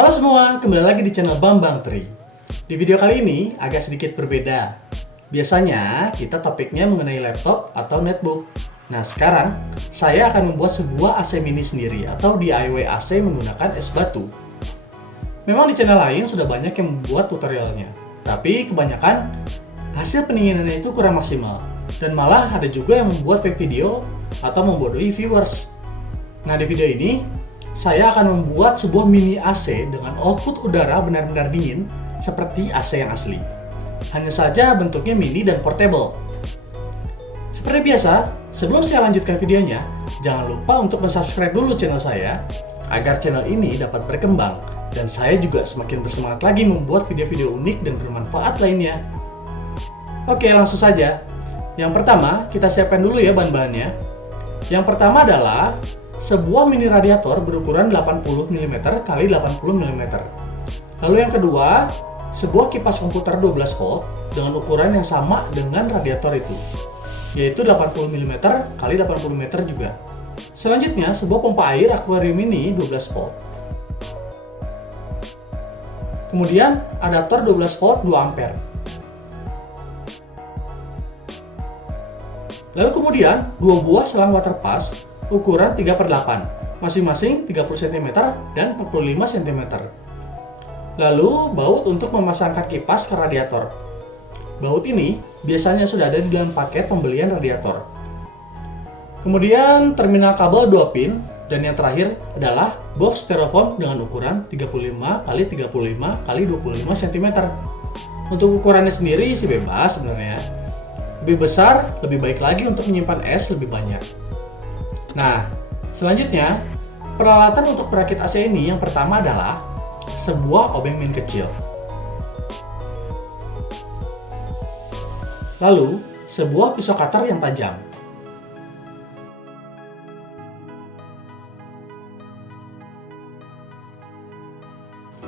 Halo semua, kembali lagi di channel Bambang Tri. Di video kali ini agak sedikit berbeda. Biasanya kita topiknya mengenai laptop atau netbook. Nah sekarang saya akan membuat sebuah AC mini sendiri atau DIY AC menggunakan es batu. Memang di channel lain sudah banyak yang membuat tutorialnya, tapi kebanyakan hasil pendinginannya itu kurang maksimal. Dan malah ada juga yang membuat fake video atau membodohi viewers. Nah di video ini saya akan membuat sebuah mini AC dengan output udara benar-benar dingin seperti AC yang asli. Hanya saja bentuknya mini dan portable. Seperti biasa, sebelum saya lanjutkan videonya, jangan lupa untuk subscribe dulu channel saya agar channel ini dapat berkembang dan saya juga semakin bersemangat lagi membuat video-video unik dan bermanfaat lainnya. Oke, langsung saja. Yang pertama, kita siapkan dulu ya bahan-bahannya. Yang pertama adalah sebuah mini radiator berukuran 80 mm x 80 mm. Lalu yang kedua, sebuah kipas komputer 12 volt dengan ukuran yang sama dengan radiator itu, yaitu 80 mm x 80 mm juga. Selanjutnya, sebuah pompa air akuarium mini 12 volt. Kemudian, adaptor 12 volt 2 ampere. Lalu kemudian, dua buah selang water pass ukuran 3/8, masing-masing 30 cm dan 45 cm. Lalu, baut untuk memasangkan kipas ke radiator. Baut ini biasanya sudah ada di dalam paket pembelian radiator. Kemudian, terminal kabel 2 pin, dan yang terakhir adalah box styrofoam dengan ukuran 35 x 35 x 25 cm. Untuk ukurannya sendiri sih bebas sebenarnya. Lebih besar, lebih baik lagi untuk menyimpan es lebih banyak. Nah, selanjutnya, peralatan untuk perakit AC ini yang pertama adalah sebuah obeng min kecil. Lalu, sebuah pisau cutter yang tajam.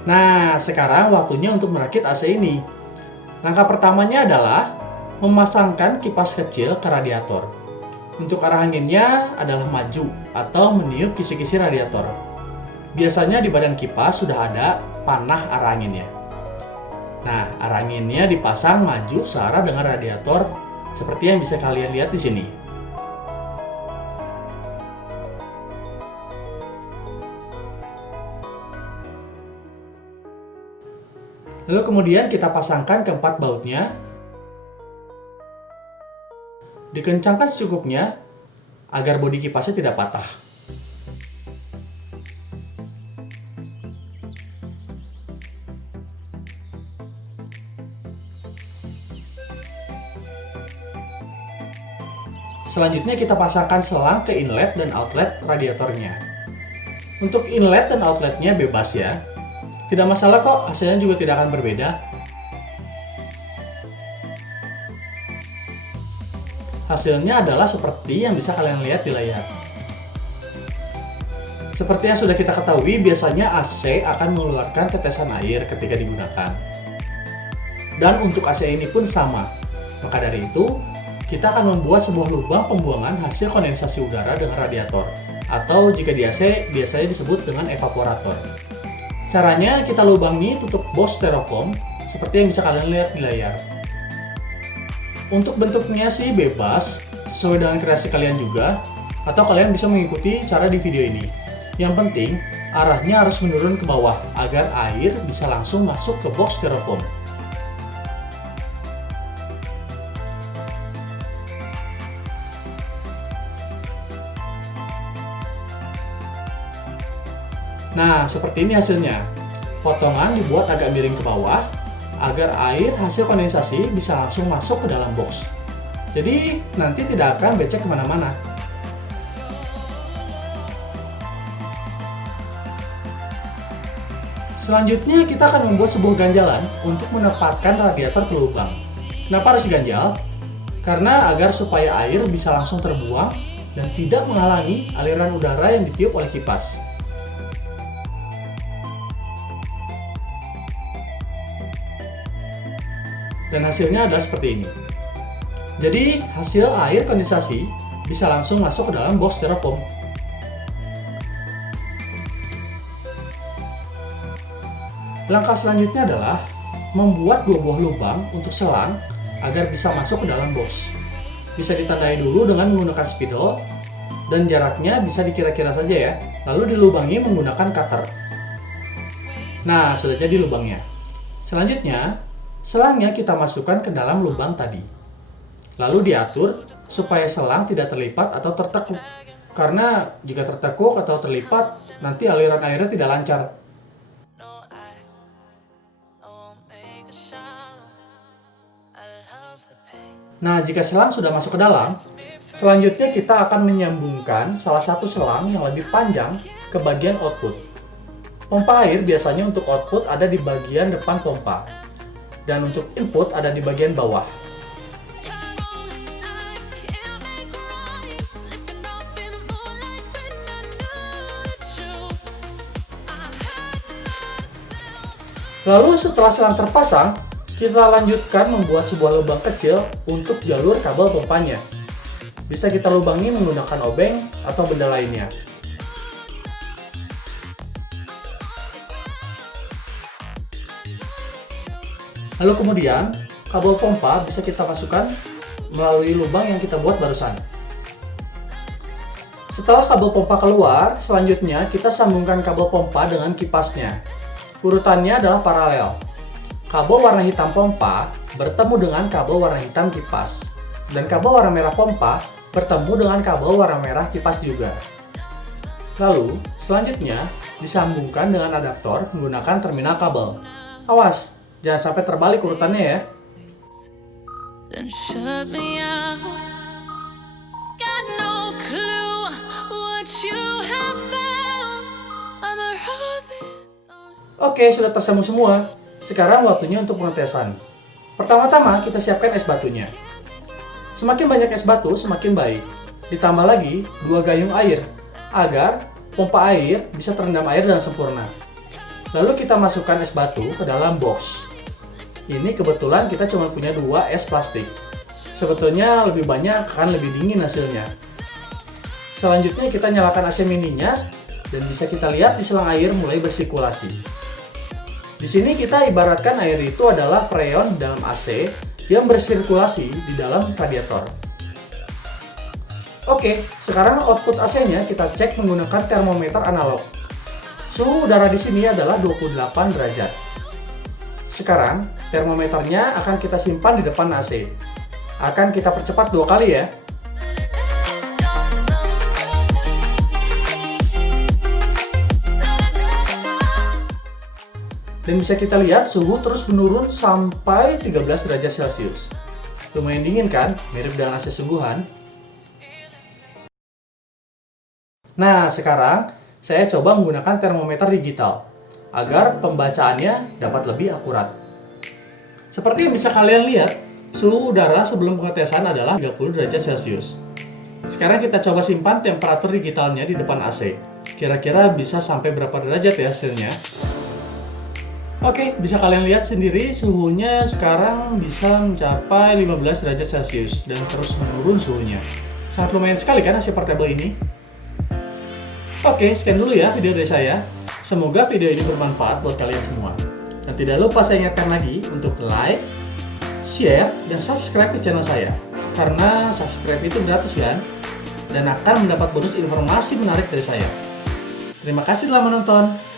Nah, sekarang waktunya untuk merakit AC ini. Langkah pertamanya adalah memasangkan kipas kecil ke radiator. Untuk arah anginnya adalah maju atau meniup kisi-kisi radiator. Biasanya di badan kipas sudah ada panah arah anginnya. Nah, arah anginnya dipasang maju searah dengan radiator seperti yang bisa kalian lihat di sini. Lalu kemudian kita pasangkan keempat bautnya. Dikencangkan secukupnya agar bodi kipasnya tidak patah. Selanjutnya kita pasangkan selang ke inlet dan outlet radiatornya. Untuk inlet dan outletnya bebas ya. Tidak masalah kok, hasilnya juga tidak akan berbeda. Hasilnya adalah seperti yang bisa kalian lihat di layar. Seperti yang sudah kita ketahui, biasanya AC akan mengeluarkan tetesan air ketika digunakan. Dan untuk AC ini pun sama. Maka dari itu, kita akan membuat sebuah lubang pembuangan hasil kondensasi udara dengan radiator. Atau jika di AC, biasanya disebut dengan evaporator. Caranya, kita lubangi tutup box styrofoam seperti yang bisa kalian lihat di layar. Untuk bentuknya sih bebas, sesuai dengan kreasi kalian juga, atau kalian bisa mengikuti cara di video ini. Yang penting, arahnya harus menurun ke bawah, agar air bisa langsung masuk ke box styrofoam. Nah, seperti ini hasilnya. Potongan dibuat agak miring ke bawah, agar air hasil kondensasi bisa langsung masuk ke dalam box. Jadi nanti tidak akan becek kemana-mana. Selanjutnya kita akan membuat sebuah ganjalan untuk menempatkan radiator ke lubang. Kenapa harus diganjal? Karena agar supaya air bisa langsung terbuang dan tidak menghalangi aliran udara yang ditiup oleh kipas. Dan hasilnya adalah seperti ini. Jadi hasil air kondensasi bisa langsung masuk ke dalam box styrofoam. Langkah selanjutnya adalah membuat 2 buah lubang untuk selang agar bisa masuk ke dalam box. Bisa ditandai dulu dengan menggunakan spidol dan jaraknya bisa dikira-kira saja ya. Lalu dilubangi menggunakan cutter. Nah, sudah jadi lubangnya. Selanjutnya, selangnya kita masukkan ke dalam lubang tadi. Lalu diatur supaya selang tidak terlipat atau tertekuk. Karena jika tertekuk atau terlipat, nanti aliran airnya tidak lancar. Nah, jika selang sudah masuk ke dalam, selanjutnya kita akan menyambungkan salah satu selang yang lebih panjang ke bagian output. Pompa air biasanya untuk output ada di bagian depan pompa, dan untuk input ada di bagian bawah. Lalu setelah selang terpasang, kita lanjutkan membuat sebuah lubang kecil untuk jalur kabel pompanya. Bisa kita lubangi menggunakan obeng atau benda lainnya. Lalu kemudian, kabel pompa bisa kita masukkan melalui lubang yang kita buat barusan. Setelah kabel pompa keluar, selanjutnya kita sambungkan kabel pompa dengan kipasnya. Urutannya adalah paralel. Kabel warna hitam pompa bertemu dengan kabel warna hitam kipas. Dan kabel warna merah pompa bertemu dengan kabel warna merah kipas juga. Lalu, selanjutnya disambungkan dengan adaptor menggunakan terminal kabel. Awas, jangan sampai terbalik urutannya ya. Oke, sudah tersambung semua. Sekarang waktunya untuk pengetesan. Pertama-tama kita siapkan es batunya. Semakin banyak es batu, semakin baik. Ditambah lagi 2 gayung air, agar pompa air bisa terendam air dengan sempurna. Lalu kita masukkan es batu ke dalam box. Ini kebetulan kita cuma punya 2 es plastik. Sebetulnya lebih banyak akan lebih dingin hasilnya. Selanjutnya kita nyalakan AC mininya dan bisa kita lihat di selang air mulai bersirkulasi. Di sini kita ibaratkan air itu adalah freon dalam AC yang bersirkulasi di dalam radiator. Oke, sekarang output AC-nya kita cek menggunakan termometer analog. Suhu udara di sini adalah 28 derajat. Sekarang, termometernya akan kita simpan di depan AC. Akan kita percepat 2 kali ya. Dan bisa kita lihat suhu terus menurun sampai 13 derajat Celcius. Lumayan dingin kan? Mirip dengan AC sungguhan. Nah, sekarang saya coba menggunakan termometer digital agar pembacaannya dapat lebih akurat. Seperti yang bisa kalian lihat, suhu udara sebelum pengetesan adalah 30 derajat Celcius. Sekarang kita coba simpan temperatur digitalnya di depan AC. Kira-kira bisa sampai berapa derajat ya hasilnya? Oke, bisa kalian lihat sendiri suhunya sekarang bisa mencapai 15 derajat Celcius dan terus menurun suhunya. Sangat lumayan sekali kan hasil portable ini? Oke, sekian dulu ya video dari saya. Semoga video ini bermanfaat buat kalian semua. Dan tidak lupa saya ingatkan lagi untuk like, share, dan subscribe ke channel saya. Karena subscribe itu gratis kan? Dan akan mendapat bonus informasi menarik dari saya. Terima kasih telah menonton.